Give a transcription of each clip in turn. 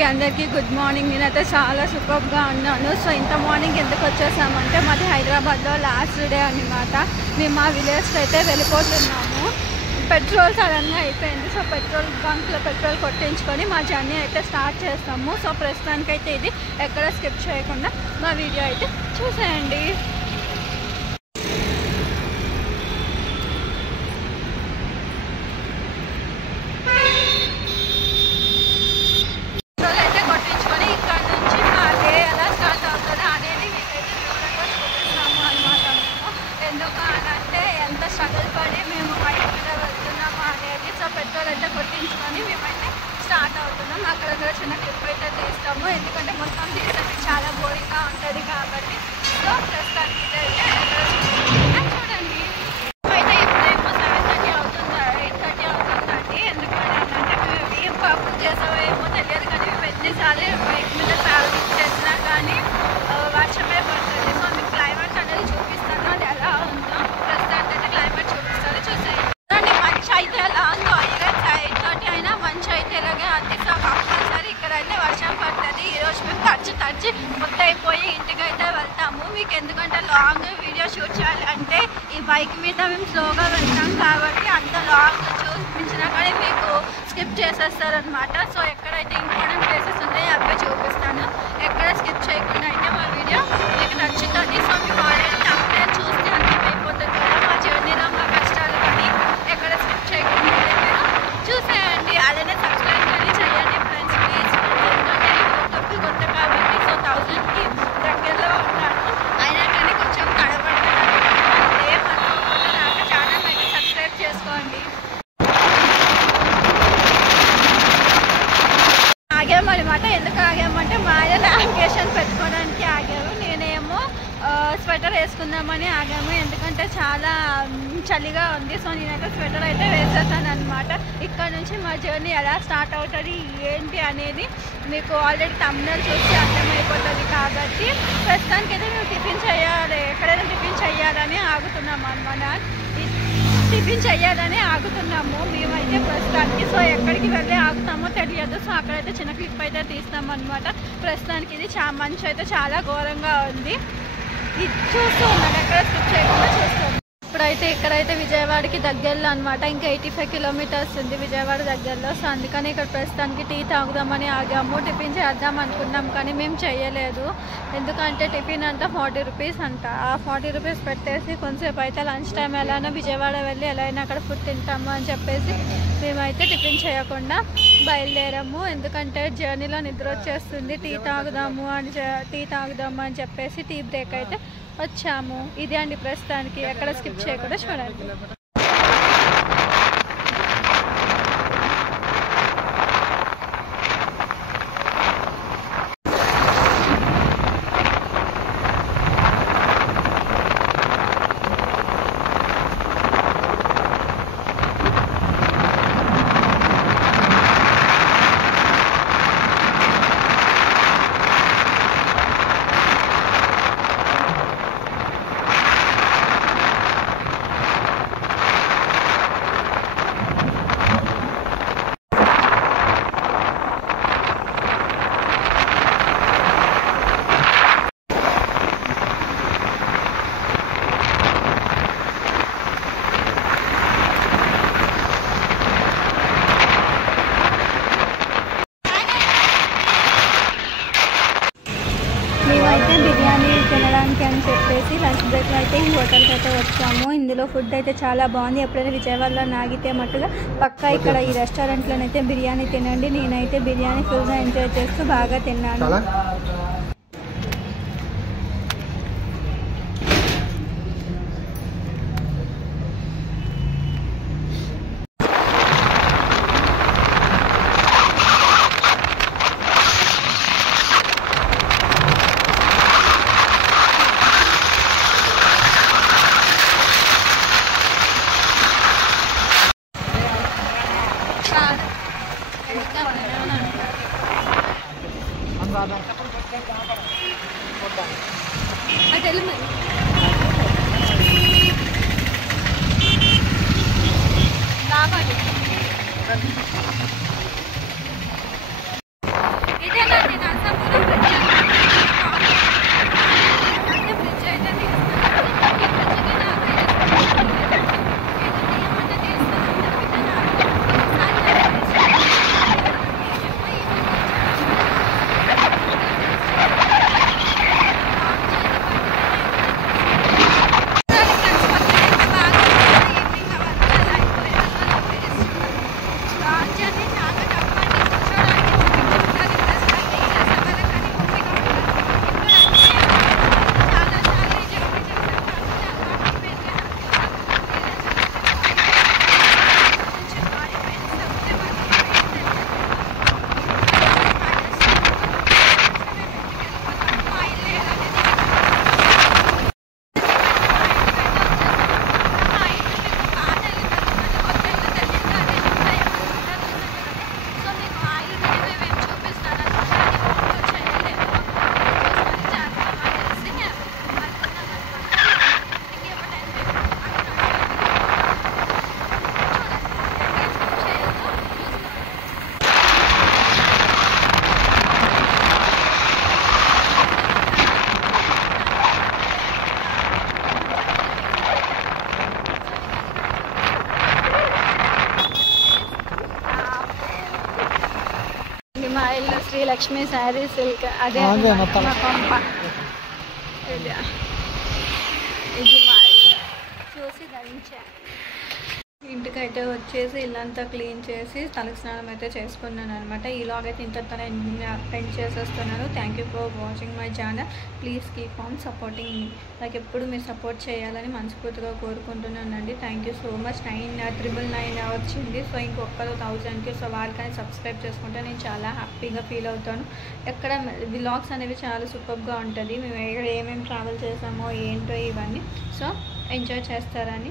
అండి అందరికీ good morning. నేనైతే చాలా సూపర్గా ఉన్నాను. సో ఇంత మార్నింగ్ ఎందుకు వచ్చేసామంటే మాది హైదరాబాద్లో లాస్ట్ డే అనమాట. మేము మా విలేజ్కి అయితే వెళ్ళిపోతున్నాము. పెట్రోల్ సడన్గా అయిపోయింది. సో పెట్రోల్ బంక్లో పెట్రోల్ కొట్టించుకొని మా జర్నీ అయితే స్టార్ట్ చేస్తాము. సో ప్రస్తుతానికైతే ఇది ఎక్కడ స్కిప్ చేయకుండా మా వీడియో అయితే చూసేయండి. అక్కడక్కడ చిన్న క్లిప్ అయితే తీస్తాము, ఎందుకంటే మొత్తం తీస్తే చాలా బోరింగ్గా ఉంటుంది కాబట్టి. సో ప్రస్తుతానికి ఇదైతే చూడండి. అయితే ఇప్పుడేమో 7:30 అవుతుంది, 8:30 అవుతుందండి. ఎందుకంటే మేము ఏం పప్పు చేసామో ఏమో తెలియదు, కానీ మేము ఎన్నిసార్లు బైక్ మీద ట్రావెలింగ్ చేసినా కానీ వర్షమే పడుతుంది. సో మీకు క్లైమేట్ అనేది చూపిస్తాను, అది ఎలా ఉందో. ప్రస్తుతానికి అయితే క్లైమేట్ చూపిస్తాను, చూసేయండి. మంచి అయితే ఎలా ఉందో, ఈరోజు 8:30 అయినా మంచి అయితే ఇలాగే అంది. సో కంపల్సరీ ఇక్కడైతే వర్షం పడుతుంది. ఈరోజు మేము తడిచి మొత్తం అయిపోయి ఇంటికి అయితే వెళ్తాము. మీకు ఎందుకంటే లాంగ్ వీడియో షూట్ చేయాలి అంటే ఈ బైక్ మీద మేము స్లోగా వెళ్తాం కాబట్టి అంత లాంగ్ చూపించినా కానీ మీకు స్కిప్ చేసేస్తారనమాట. సో ఎక్కడైతే ఇంపార్టెంట్ ప్లేసెస్ ఉన్నాయో అవే చూపిస్తాను. ఎక్కడ స్కిప్ చేయకుండా అయితే మా వీడియో మీకు నచ్చుతుంది. సో మీకు ఆల్రెడీ తమిళ చూస్తే అర్థమైపోతుంది కదా మా జర్నీలో మా కష్టాలు, కానీ ఎక్కడ స్కిప్ చేయకుండా చూసేయండి. అలానే సబ్స్క్రైబ్ కానీ చేయండి ఫ్రెండ్స్ ప్లీజ్. ఎందుకంటే యూట్యూబ్కి కొత్త కాబట్టి. సో 1000కి దగ్గరలో ఉన్నాను, అయినా కానీ కొంచెం కడపడుతున్నాను. ఏమనుకోకుండా నాకు ఛానల్ అయితే సబ్స్క్రైబ్ చేసుకోండి. ఆగామన్నమాట. ఎందుకు ఆగామంటే మా ఆయన నావిగేషన్ పెట్టుకోవడానికి ఆగాము. నేనేమో స్వెటర్ వేసుకుందామని ఆగాము, ఎందుకంటే చాలా చలిగా ఉంది. సో నేనైతే స్వెటర్ అయితే వేసేసాను అనమాట. ఇక్కడ నుంచి మా జర్నీ ఎలా స్టార్ట్ అవుతుంది ఏంటి అనేది మీకు ఆల్రెడీ తమిళనాడు చూసి అర్థమైపోతుంది కాబట్టి ప్రస్తుతానికి అయితే మేము టిఫిన్ చేయాలి, ఎక్కడైనా టిఫిన్ చేయాలని ఆగుతున్నాము అనమాట. టిఫిన్ చేయాలని ఆగుతున్నాము మేమైతే ప్రస్తుతానికి. సో ఎక్కడికి వెళ్ళి ఆగుతామో తెలియదు. సో అక్కడైతే చిన్న క్లిప్ అయితే తీస్తాము అనమాట. ప్రస్తుతానికి ఇది మంచు అయితే చాలా ఘోరంగా ఉంది. ఇది చూస్తూ ఉన్నాను, ఎక్కడ స్కిప్ చేయకుండా చూస్తాను. ఇప్పుడైతే ఇక్కడైతే విజయవాడకి దగ్గరలో అనమాట. ఇంకా 85 కిలోమీటర్స్ ఉంది విజయవాడ దగ్గరలో. సో అందుకని ఇక్కడ ప్రస్తుతానికి టీ తాగుదామని ఆగాము. టిఫిన్ చేద్దాం అనుకున్నాం కానీ మేము చేయలేదు, ఎందుకంటే టిఫిన్ అంతా 40 రూపీస్ అంట. ఆ 40 రూపీస్ పెట్టేసి కొంతసేపు అయితే లంచ్ టైం ఎలానో విజయవాడ వెళ్ళి ఎలా అయినా అక్కడ ఫుడ్ తింటాము అని చెప్పేసి మేమైతే టిఫిన్ చేయకుండా బయలుదేరాము. ఎందుకంటే జర్నీలో నిద్ర వచ్చేస్తుంది, టీ తాగుదాము అని చెప్పేసి టీ బ్రేక్ అయితే వచ్చాము. ఇదే అండి ప్రస్తుతానికి, ఎక్కడ స్కిప్ చేయకుండా చూడండి. మేమైతే బిర్యానీ తినడానికి అని చెప్పేసి లంచ్ బ్రేక్లో అయితే ఈ హోటల్కి అయితే వచ్చాము. ఇందులో ఫుడ్ అయితే చాలా బాగుంది. ఎప్పుడైనా విజయవాడలో నాగితే మట్టుగా పక్కా ఇక్కడ ఈ రెస్టారెంట్లోనైతే బిర్యానీ తినండి. నేనైతే బిర్యానీ ఫుల్గా ఎంజాయ్ చేస్తూ బాగా తిన్నాను. ఇదే శ్రీలక్ష్మి శారీ సిల్క్ అదే మా కొంప ఇది మా చూసి ధరించా. ఇంటికైతే వచ్చేసి ఇల్లంతా క్లీన్ చేసి తలకు స్నానం అయితే చేసుకున్నాను అనమాట. ఈ లాగ్ అయితే ఇంతతో ఎండ్ చేసేస్తున్నాను. Thank you for watching my channel. Please keep on supporting me. నాకు ఎప్పుడు మీరు సపోర్ట్ చేయాలని మనస్ఫూర్తిగా కోరుకుంటున్నానండి. Thank you so much. 999 వచ్చింది. సో ఇంకొకరు 1000కి. సో వాళ్ళకని సబ్స్క్రైబ్ చేసుకుంటే నేను చాలా హ్యాపీగా ఫీల్ అవుతాను. ఎక్కడ వ్లాగ్స్ అనేవి చాలా సూపర్గా ఉంటుంది. మేము ఏమేమి ట్రావెల్ చేసామో ఏంటో ఇవన్నీ. సో ఎంజాయ్ చేస్తారని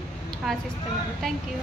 ఆశిస్తున్నాను. Thank you.